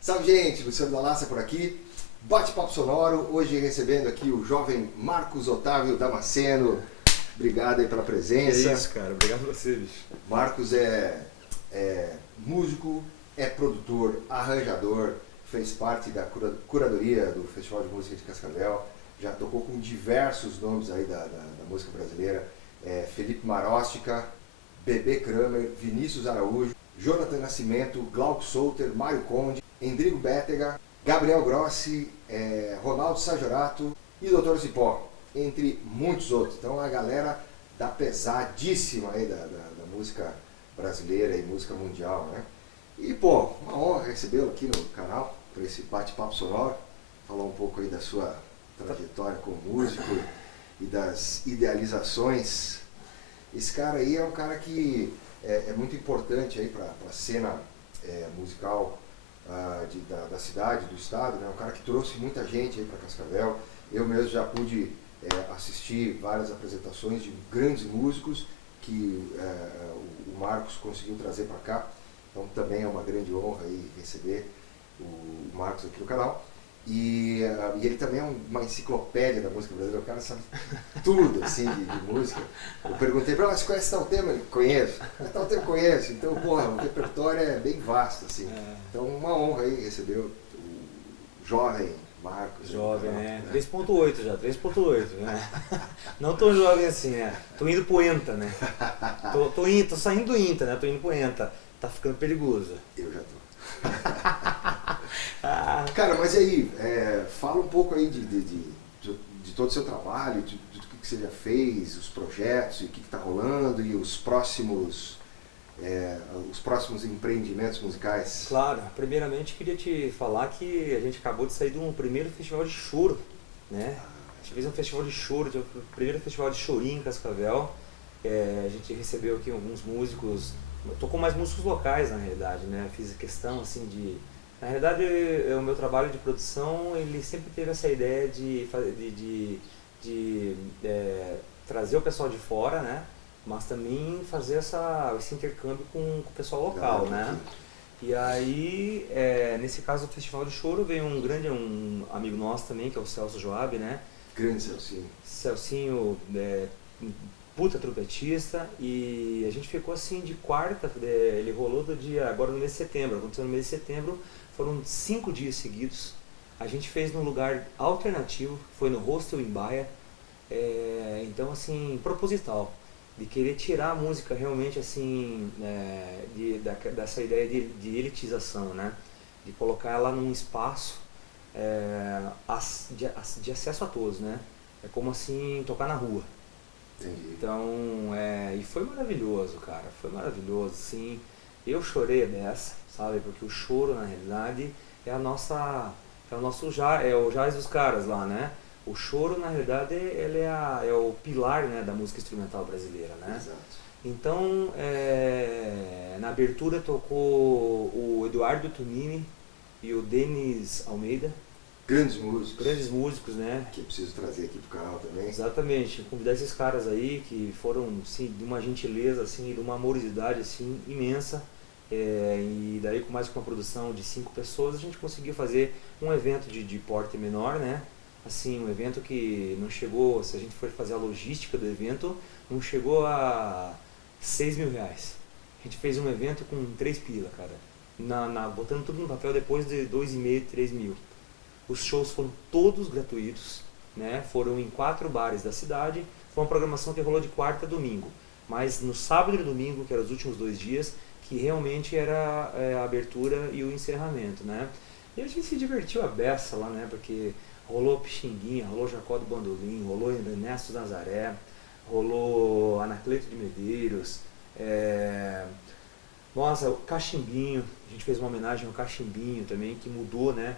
Salve, gente! Luciano da Lassa por aqui. Bate-papo sonoro, hoje recebendo aqui o jovem Marcos Otávio Damasceno. Obrigado aí pela presença. Que isso, cara. Obrigado a você, bicho. Marcos é músico, é produtor, arranjador, fez parte da curadoria do Festival de Música de Cascavel, já tocou com diversos nomes aí da música brasileira, Felipe Marostica, Bebê Kramer, Vinícius Araújo, Jonathan Nascimento, Glauco Souter, Mário Conde, Endrigo Bétega, Gabriel Grossi, Ronaldo Sajorato e Dr. Cipó, entre muitos outros. Então a galera da pesadíssima aí da música brasileira e música mundial, né? E pô, uma honra recebê-lo aqui no canal, para esse bate-papo sonoro, falar um pouco aí da sua trajetória como músico e das idealizações. Esse cara aí é um cara que é muito importante aí para a cena musical da cidade, do estado, né? Um cara que trouxe muita gente aí para Cascavel. Eu mesmo já pude assistir várias apresentações de grandes músicos que o Marcos conseguiu trazer para cá. Então também é uma grande honra aí receber o Marcos aqui no canal. E ele também é uma enciclopédia da música brasileira, o cara sabe tudo assim de música. Eu perguntei para ele, você conhece tal tema? Ele, conheço. Tal tema, conheço. Então, porra, o repertório é bem vasto, assim. Então, uma honra aí receber o jovem Marcos. Jovem, né? 3.8 já, 3.8, né? Não tão jovem assim, né? Tô indo pro ENTA, né? Tô saindo do INTA, né? Tô indo pro ENTA. Tá ficando perigoso. Eu já tô. Cara, mas e aí, fala um pouco aí de todo o seu trabalho, de tudo que você já fez, os projetos, e o que está rolando e os próximos empreendimentos musicais. Claro, primeiramente queria te falar que a gente acabou de sair de um primeiro festival de choro, né? A gente fez um festival de choro, o primeiro festival de chorinho em Cascavel. A gente recebeu aqui alguns músicos, tocou mais músicos locais na realidade, né? Fiz questão assim de... Na realidade, o meu trabalho de produção, ele sempre teve essa ideia de trazer o pessoal de fora, né? Mas também fazer esse intercâmbio com o pessoal local, né? E aí, nesse caso do Festival de Choro, veio um amigo nosso também, que é o Celso Joab, né? Grande Celcinho. Celcinho, puta trompetista, e a gente ficou assim de quarta, ele rolou agora no mês de setembro, aconteceu no mês de setembro, foram 5 dias seguidos. A gente fez num lugar alternativo, foi no Hostel Imbaia, então assim, proposital, de querer tirar a música realmente assim, dessa ideia de elitização, né? De colocar ela num espaço de acesso a todos, né? É como assim, tocar na rua. Entendi. Então, e foi maravilhoso, cara, foi maravilhoso, sim. Eu chorei dessa, sabe, porque o choro, na realidade, é o jazz dos caras lá, né? O choro, na realidade, ele é o pilar, né, da música instrumental brasileira, né? Exato. Então, na abertura tocou o Eduardo Tonini e o Denis Almeida. Grandes músicos. Grandes músicos, né? Que eu preciso trazer aqui pro canal também. Exatamente, convidar esses caras aí que foram assim, de uma gentileza assim, de uma amorosidade assim, imensa. E daí com mais uma produção de 5 pessoas a gente conseguiu fazer um evento de porte menor, né? Assim, um evento que não chegou, se a gente for fazer a logística do evento, não chegou a 6 mil reais. A gente fez um evento com 3 pila, cara. Botando tudo no papel depois de 2,5, 3 mil. Os shows foram todos gratuitos, né? Foram em 4 bares da cidade. Foi uma programação que rolou de quarta a domingo. Mas no sábado e domingo, que eram os últimos 2 dias, que realmente era a abertura e o encerramento, né? E a gente se divertiu a beça lá, né? Porque rolou Pixinguinha, rolou Jacó do Bandolim, rolou Ernesto Nazaré, rolou Anacleto de Medeiros, nossa, o Cachimbinho, a gente fez uma homenagem ao Cachimbinho também, que mudou, né?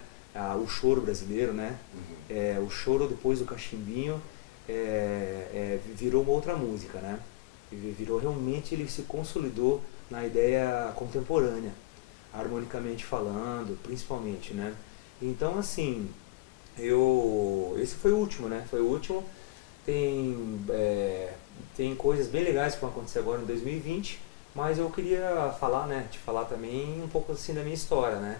O choro brasileiro, né? O choro depois do Cachimbinho virou uma outra música, né? Virou realmente, ele se consolidou na ideia contemporânea, harmonicamente falando, principalmente, né? Então, assim, esse foi o último, né? Foi o último. Tem coisas bem legais que vão acontecer agora em 2020, mas eu queria falar, né? Te falar também um pouco assim da minha história, né?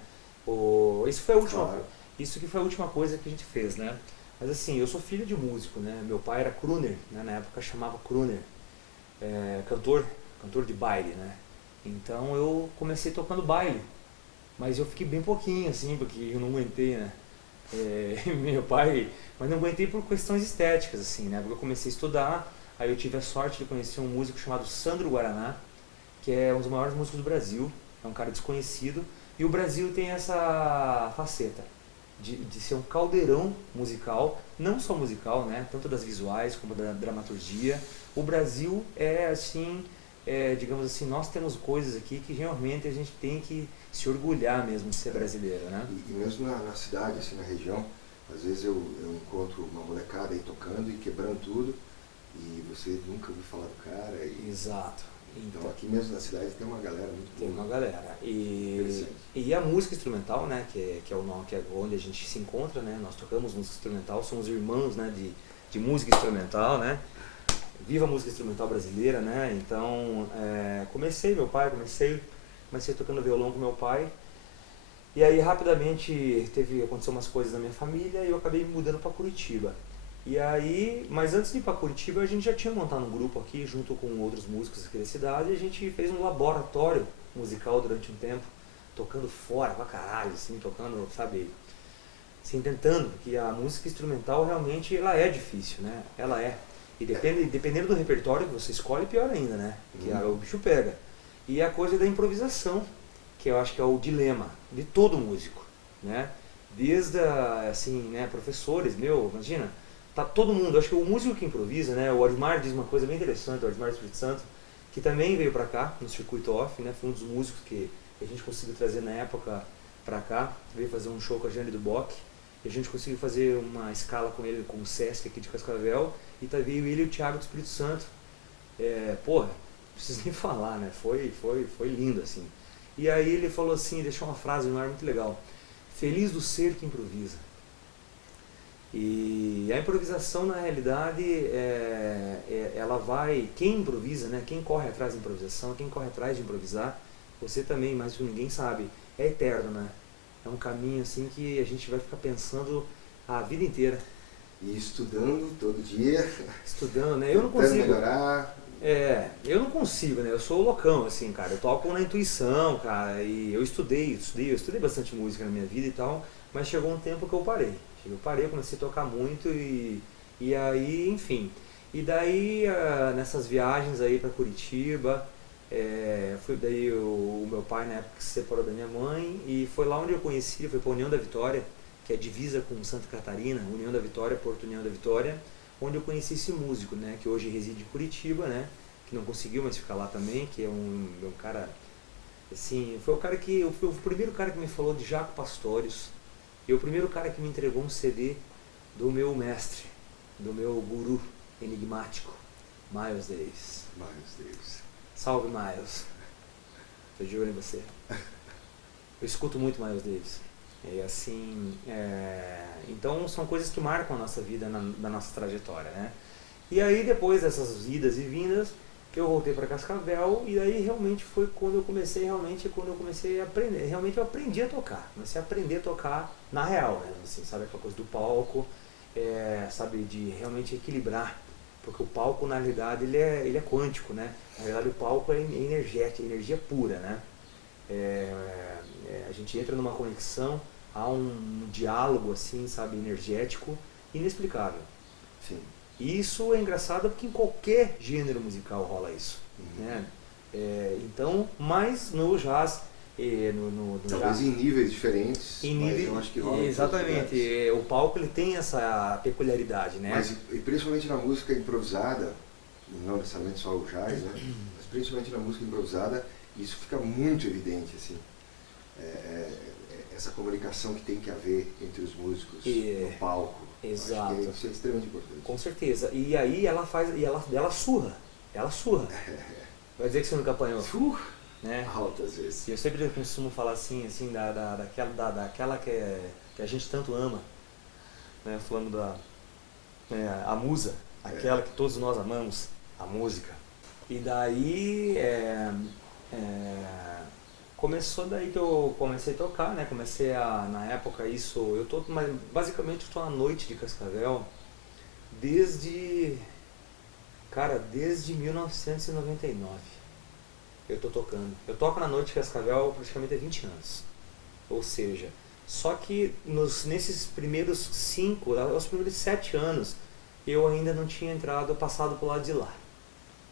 Esse foi a última. Claro. Isso que foi a última coisa que a gente fez, né? Mas assim, eu sou filho de músico, né? Meu pai era crooner, né? Na época chamava crooner, cantor de baile, né? Então eu comecei tocando baile, mas eu fiquei bem pouquinho, assim, porque eu não aguentei, né? Meu pai, mas não aguentei por questões estéticas, assim, né? Porque eu comecei a estudar, aí eu tive a sorte de conhecer um músico chamado Sandro Guaraná, que é um dos maiores músicos do Brasil, é um cara desconhecido, e o Brasil tem essa faceta de ser um caldeirão musical, não só musical, né? Tanto das visuais como da dramaturgia. O Brasil é assim, digamos assim, nós temos coisas aqui que realmente a gente tem que se orgulhar mesmo de ser brasileiro, né? E mesmo na cidade, assim, na região, às vezes eu encontro uma molecada aí tocando e quebrando tudo, e você nunca ouviu falar do cara. Exato. Então aqui mesmo na cidade tem uma galera muito Tem boa. uma galera. E a música instrumental, né, que é onde a gente se encontra, né? Nós tocamos música instrumental, somos irmãos, né, de música instrumental, né? Viva a música instrumental brasileira, né? Então, comecei tocando violão com meu pai. E aí rapidamente aconteceu umas coisas na minha família e eu acabei me mudando para Curitiba. E aí, mas antes de ir para Curitiba, a gente já tinha montado um grupo aqui junto com outros músicos aqui da cidade e a gente fez um laboratório musical durante um tempo, tocando fora pra caralho, assim, tocando, sabe, assim, tentando, porque a música instrumental realmente ela é difícil, né? Ela é. E dependendo do repertório que você escolhe, pior ainda, né? Que o bicho pega. E a coisa da improvisação, que eu acho que é o dilema de todo músico, né? Desde, assim, né, professores, imagina, tá todo mundo, acho que o músico que improvisa, né, o Osmar diz uma coisa bem interessante, o Osmar Espírito Santo, que também veio pra cá, no circuito off, né, foi um dos músicos que a gente conseguiu trazer na época pra cá, veio fazer um show com a Jane do Bock, e a gente conseguiu fazer uma escala com ele, com o Sesc aqui de Cascavel, e veio ele e o Thiago do Espírito Santo. Porra, não preciso nem falar, né, foi lindo, assim. E aí ele falou assim, deixou uma frase no ar muito legal, feliz do ser que improvisa. E a improvisação, na realidade, ela vai, quem improvisa, né, quem corre atrás da improvisação, quem corre atrás de improvisar, você também, mais do que ninguém sabe, é eterno, né? É um caminho assim que a gente vai ficar pensando a vida inteira. E estudando todo dia. Estudando, né? Eu não consigo. Melhorar. Eu não consigo, né? Eu sou loucão, assim, cara. Eu toco na intuição, cara. E eu estudei bastante música na minha vida e tal, mas chegou um tempo que eu parei. Eu comecei a tocar muito e aí, enfim. E daí, nessas viagens aí pra Curitiba, foi daí o meu pai na época se separou da minha mãe e foi lá onde eu conheci, foi pra União da Vitória, que é divisa com Santa Catarina, União da Vitória, Porto União da Vitória, onde eu conheci esse músico, né, que hoje reside em Curitiba, né, que não conseguiu mais ficar lá também, que é um cara, assim, foi o primeiro cara que me falou de Jaco Pastorius, e o primeiro cara que me entregou um CD do meu mestre, do meu guru enigmático, Miles Davis. Miles Davis. Salve, Miles. Tô de olho em você. Eu escuto muito Miles Davis. E assim, então são coisas que marcam a nossa vida, na nossa trajetória, né? E aí depois dessas idas e vindas, eu voltei para Cascavel e aí realmente foi quando eu comecei a aprender, realmente eu aprendi a tocar, comecei a aprender a tocar na real, né? Assim, sabe aquela coisa do palco, sabe, de realmente equilibrar, porque o palco na realidade ele é quântico, né? Na verdade o palco é energético, é energia pura, né? A gente entra numa conexão, há um diálogo assim, sabe, energético, inexplicável. Sim. E isso é engraçado porque em qualquer gênero musical rola isso, né? Então, mas no jazz, talvez em níveis diferentes, mas eu acho que rola. Exatamente, o palco ele tem essa peculiaridade, né? Mas e principalmente na música improvisada, não necessariamente só o jazz, né? Mas principalmente na música improvisada, isso fica muito evidente, assim. Essa comunicação que tem que haver entre os músicos no palco. Exato. Acho que isso é extremamente importante. Com certeza. E aí ela surra. Ela surra. Vai dizer que você nunca apanhou. Né? Altas vezes. E eu sempre costumo falar assim daquela que a gente tanto ama, né? Falando a musa, aquela que todos nós amamos, a música. E daí, Começou daí que eu comecei a tocar, né? Comecei a, na época isso, eu tô, mas basicamente eu tô na noite de Cascavel desde, cara, desde 1999 eu tô tocando. Eu toco na noite de Cascavel praticamente há 20 anos. Ou seja, só que nesses primeiros 5, os primeiros 7 anos, eu ainda não tinha entrado, passado pro lado de lá,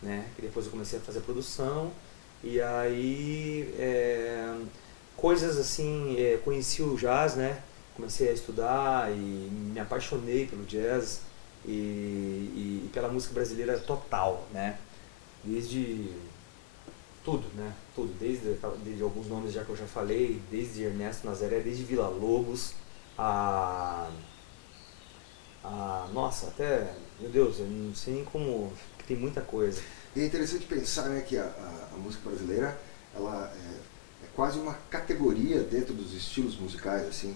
né? E depois eu comecei a fazer produção e aí coisas assim, conheci o jazz, né? Comecei a estudar e me apaixonei pelo jazz e pela música brasileira total, né? Desde tudo, né? Tudo, desde alguns nomes já que eu já falei, desde Ernesto Nazaré, desde Vila Lobos, a, nossa, até, meu Deus, eu não sei nem como, que tem muita coisa. E é interessante pensar, né, que a música brasileira ela é quase uma categoria dentro dos estilos musicais assim,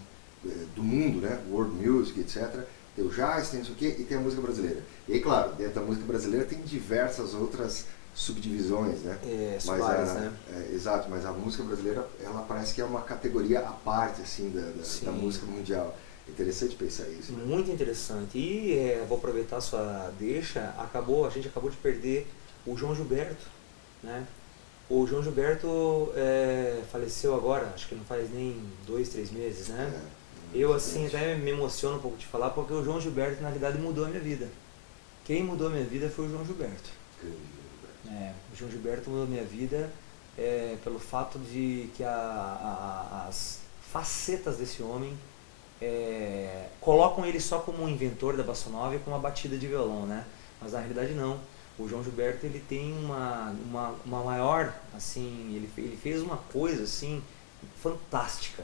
do mundo, né? World music, etc. Tem o jazz, tem isso aqui e tem a música brasileira. E aí, claro, dentro da música brasileira tem diversas outras subdivisões, né? Mas várias, né? Exato, mas a música brasileira ela parece que é uma categoria à parte assim da música mundial. É interessante pensar isso. Né? Muito interessante. E vou aproveitar a sua deixa, a gente acabou de perder o João Gilberto, né? O João Gilberto faleceu agora, acho que não faz nem 2, 3 meses, né? Eu assim até me emociono um pouco de falar, porque o João Gilberto na realidade mudou a minha vida. Quem mudou a minha vida foi o João Gilberto. O João Gilberto mudou a minha vida pelo fato de que as facetas desse homem colocam ele só como um inventor da bossa nova e com uma batida de violão, né? Mas na realidade não. O João Gilberto ele tem uma maior, assim, ele fez uma coisa assim fantástica.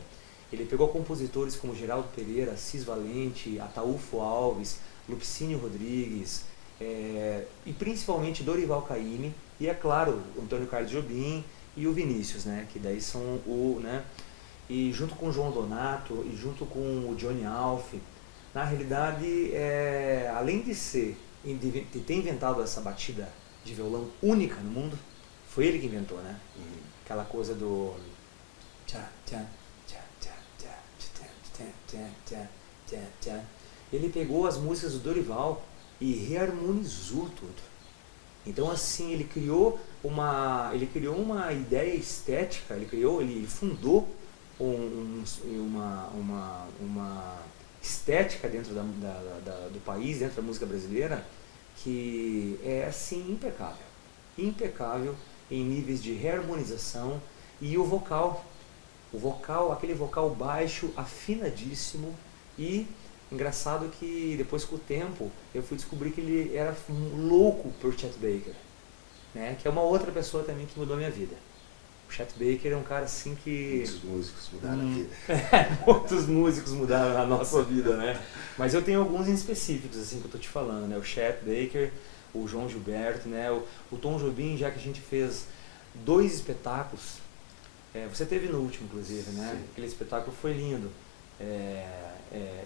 Ele pegou compositores como Geraldo Pereira, Cis Valente, Ataúfo Alves, Lupicínio Rodrigues, e principalmente Dorival Caymmi e, é claro, o Antônio Carlos Jobim e o Vinícius, né? Que daí são né? E junto com o João Donato e junto com o Johnny Alf, na realidade, além de ter inventado essa batida de violão única no mundo, foi ele que inventou, né? Aquela coisa do ele pegou as músicas do Dorival e reharmonizou tudo. Então assim, ele criou uma ideia estética, ele fundou uma estética dentro do país, dentro da música brasileira, que é assim impecável em níveis de reharmonização e o vocal, aquele vocal baixo, afinadíssimo e engraçado que depois com o tempo eu fui descobrir que ele era louco por Chet Baker, né? Que é uma outra pessoa também que mudou a minha vida. O Chet Baker é um cara assim que... Muitos músicos mudaram a vida. Muitos músicos mudaram a nossa vida, né? Mas eu tenho alguns em específicos assim que eu tô te falando, né? O Chet Baker, o João Gilberto, né? O Tom Jobim, já que a gente fez 2 espetáculos, você teve no último inclusive, né? Sim. Aquele espetáculo foi lindo.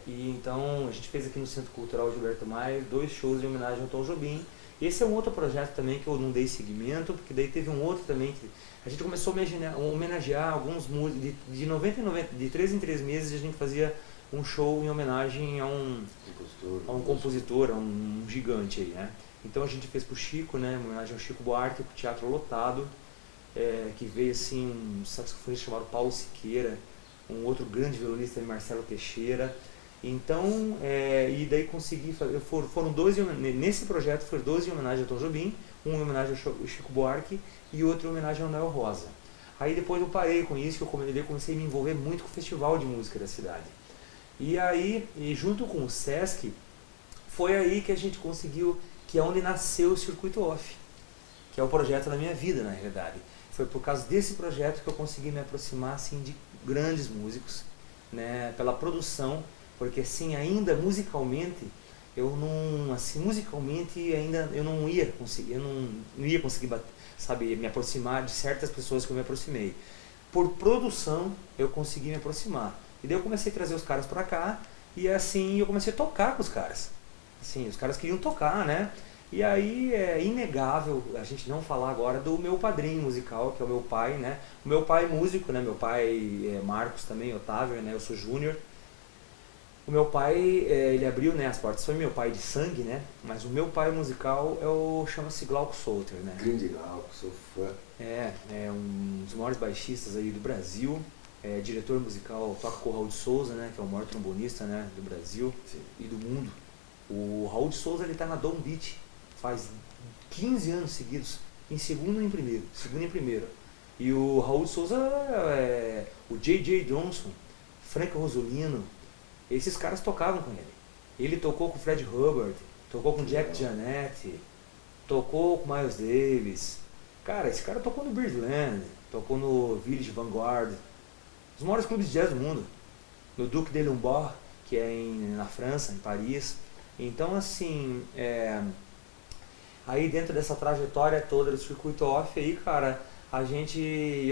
E então a gente fez aqui no Centro Cultural Gilberto Maia 2 shows em homenagem ao Tom Jobim. Esse é um outro projeto também que eu não dei seguimento, porque daí teve um outro também que a gente começou a homenagear alguns músicos, de 3 em 3 meses a gente fazia um show em homenagem a um compositor, a um gigante aí, né? Então a gente fez pro Chico, né, uma homenagem ao Chico Buarque, com o teatro lotado, que veio assim um saxofonista chamado Paulo Siqueira, um outro grande violonista, Marcelo Teixeira. Então, e daí consegui fazer, foram 2, nesse projeto foram 2 em homenagem ao Tom Jobim, um em homenagem ao Chico Buarque e outro em homenagem ao Noel Rosa. Aí depois eu parei com isso, eu comecei a me envolver muito com o festival de música da cidade. E aí, junto com o Sesc, foi aí que a gente conseguiu, que é onde nasceu o Circuito Off, que é o projeto da minha vida, na realidade. Foi por causa desse projeto que eu consegui me aproximar assim, de grandes músicos, né, pela produção, porque assim, ainda musicalmente, ainda eu não ia conseguir, sabe, me aproximar de certas pessoas que eu me aproximei. Por produção, eu consegui me aproximar. E daí eu comecei a trazer os caras pra cá, e assim, eu comecei a tocar com os caras. Assim, os caras queriam tocar, né? E aí é inegável a gente não falar agora do meu padrinho musical, que é o meu pai, né? O meu pai é músico, né? Meu pai é Marcos também, Otávio, né? Eu sou Júnior. O meu pai, ele abriu, né, as portas, foi meu pai de sangue, né? Mas o meu pai musical chama-se Glauco Souter, né? Grande Glauco, sou fã. É um dos maiores baixistas aí do Brasil, diretor musical, toca com o Raul de Souza, né? Que é o maior trombonista, né, do Brasil. Sim. E do mundo. O Raul de Souza, ele tá na Dom Beat faz 15 anos seguidos, em segundo e em primeiro, segundo e em primeiro. E o Raul de Souza, o J.J. Johnson, Frank Rosolino, esses caras tocavam com ele. Ele tocou com o Fred Hubbard, tocou com Jack Giannetti, tocou com Miles Davis. Cara, esse cara tocou no Birdland, tocou no Village Vanguard, os maiores clubes de jazz do mundo. No Duc de Lombard, que é na França, em Paris. Então, assim, aí dentro dessa trajetória toda do circuito off aí, cara, a gente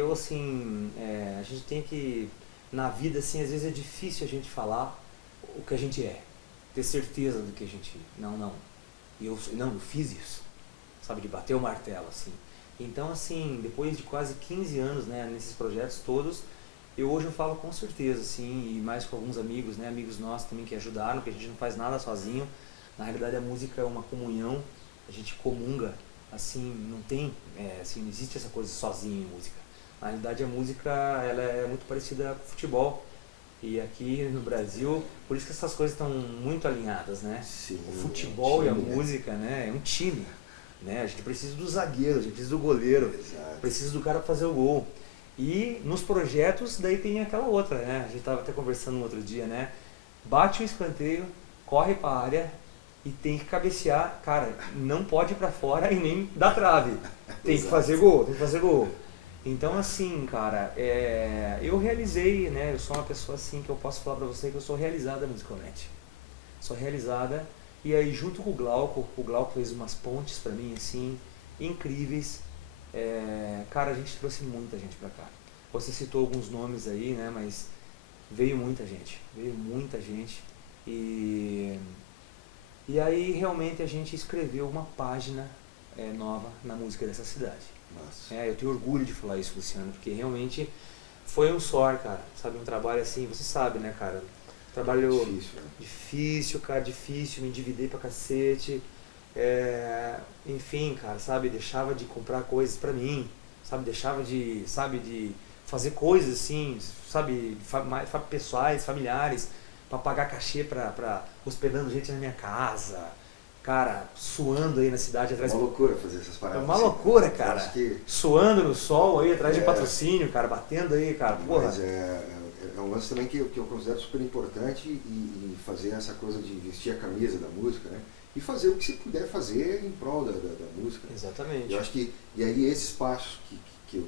tem que, na vida, assim, às vezes é difícil a gente falar o que a gente é, ter certeza do que a gente, eu fiz isso, sabe, de bater o martelo, assim. Então, assim, depois de quase 15 anos, né, nesses projetos todos, hoje eu falo com certeza, assim, e mais com alguns amigos, né, amigos nossos também que ajudaram, que a gente não faz nada sozinho. Na realidade, a música é uma comunhão, a gente comunga, assim, não tem, não existe essa coisa sozinho em música. Na realidade, a música, ela é muito parecida com o futebol. E aqui no Brasil, por isso que essas coisas estão muito alinhadas, né? Sim, O futebol time, e a música, né? É um time, né? A gente precisa do zagueiro, a gente precisa do goleiro, Exato. precisa do cara para fazer o gol. E nos projetos, daí tem aquela outra, né? A gente estava até conversando um outro dia, né? Bate o escanteio, corre para a área e tem que cabecear. Cara, não pode ir para fora e nem dar trave. Tem que fazer gol, tem que fazer gol. Então, assim, cara, eu realizei, né? Eu sou uma pessoa assim que eu posso falar pra você que eu sou realizada musicalmente. Sou realizada. E aí, junto com o Glauco fez umas pontes pra mim, assim, incríveis. Cara, a gente trouxe muita gente pra cá. Você citou alguns nomes aí, né? Mas veio muita gente. E aí, realmente, a gente escreveu uma página nova na música dessa cidade. Nossa. Eu tenho orgulho de falar isso, Luciano, porque realmente foi um suor, cara, sabe, um trabalho assim, você sabe, né, cara, trabalho Difícil, né? difícil, cara, difícil, me endividei pra cacete, enfim, cara, sabe, deixava de comprar coisas pra mim, sabe, deixava de fazer coisas assim, sabe, pessoais, familiares, pra pagar cachê pra hospedando gente na minha casa. Cara, suando aí na cidade atrás. É uma loucura fazer essas É paradas. uma loucura, cara. Que... Suando no sol aí atrás de patrocínio, cara, batendo aí, cara. Porra. Mas é um lance também que eu considero super importante e fazer essa coisa de vestir a camisa da música, né? E fazer o que você puder fazer em prol da música. Exatamente. Eu acho que, e aí esse espaço que é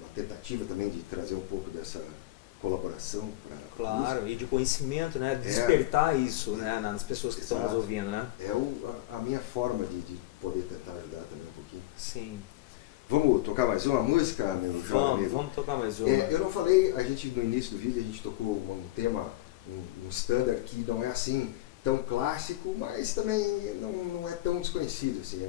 uma tentativa também de trazer um pouco dessa colaboração para Claro, e de conhecimento, né? Despertar isso, né? Nas pessoas que estão nos ouvindo, né? É a minha forma de poder tentar ajudar também um pouquinho. Sim. Vamos tocar mais uma música, meu jovem amigo? Vamos tocar mais uma. Eu não falei, a gente no início do vídeo a gente tocou um tema, um standard que não é assim tão clássico, mas também não é tão desconhecido. Assim.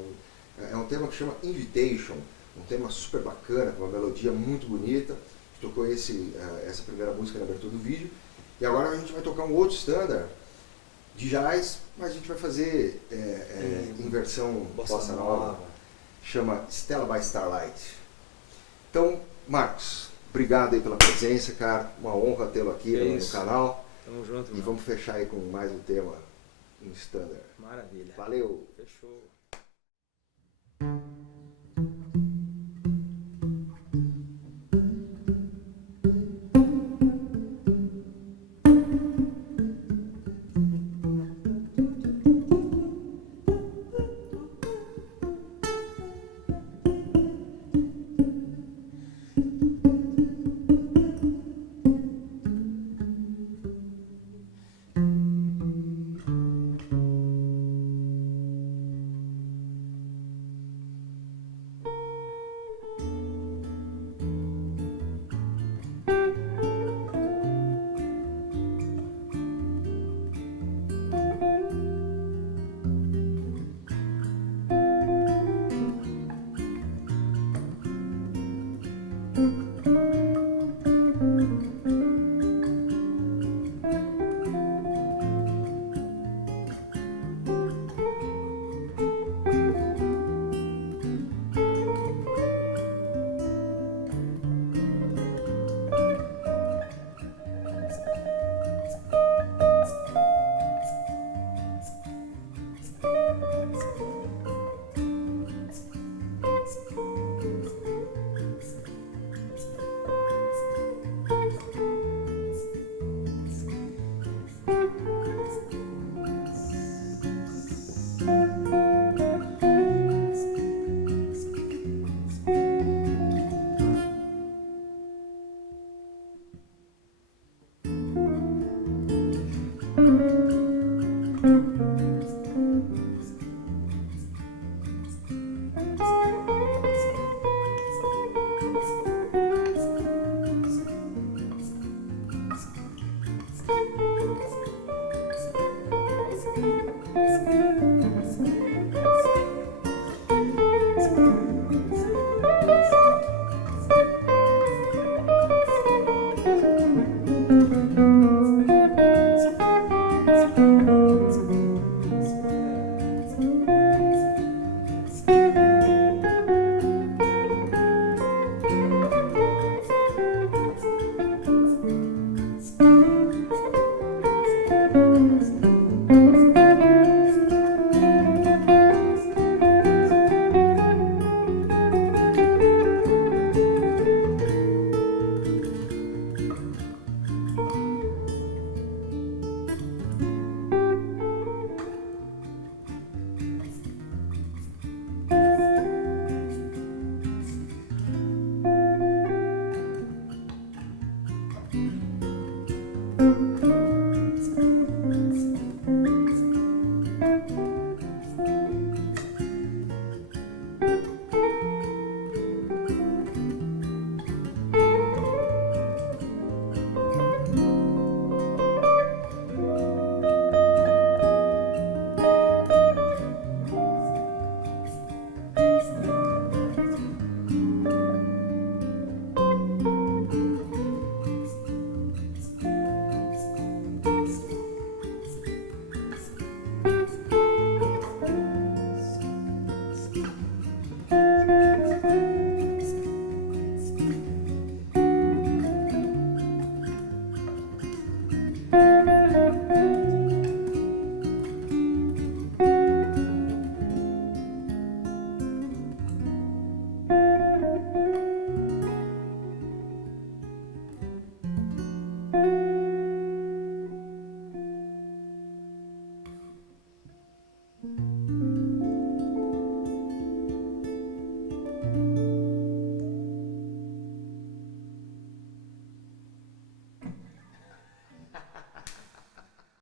É um tema que chama Invitation, um tema super bacana, com uma melodia muito bonita. A gente tocou essa primeira música na abertura do vídeo. E agora a gente vai tocar um outro standard de jazz, mas a gente vai fazer em versão bossa nova. Chama Stella by Starlight. Então, Marcos, obrigado aí pela presença, cara. Uma honra tê-lo aqui no canal. Tamo junto, E vamos fechar aí com mais um tema em standard. Maravilha. Valeu. Fechou.